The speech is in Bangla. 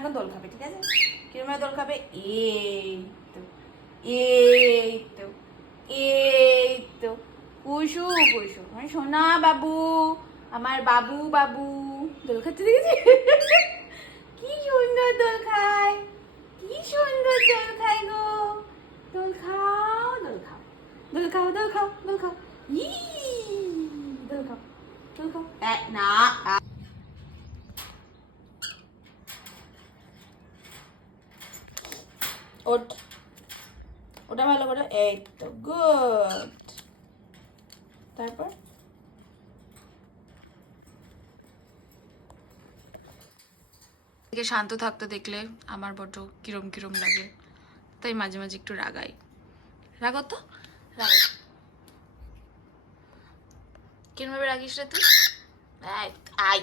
এখন দোল খাবে, ঠিক আছে? কিরম দোল খাবে? এই তো, এই তো, এই তো। কুসু কুসু, আমার সোনা বাবু, আমার বাবু বাবু দোল খাচ্ছে, দেখেছি? কি সুন্দর দোল খায়, কি সুন্দর দোল খায় গো। দোল খাও, দোল খাও, দোল খাও, দোল খাও, দোল খাও। ই দোল খাও, দোল খাও। না, ওঠ, ওটা ভালো করে, এই তো, গুড। তারপর শান্ত থাকতে দেখলে আমার বড্ড কিরম কিরম লাগে, তাই মাঝে মাঝে একটু রাগাই। রাগো তো, রাগো। কিরম ভাবে রাগিস রে তুই? আয় আয়।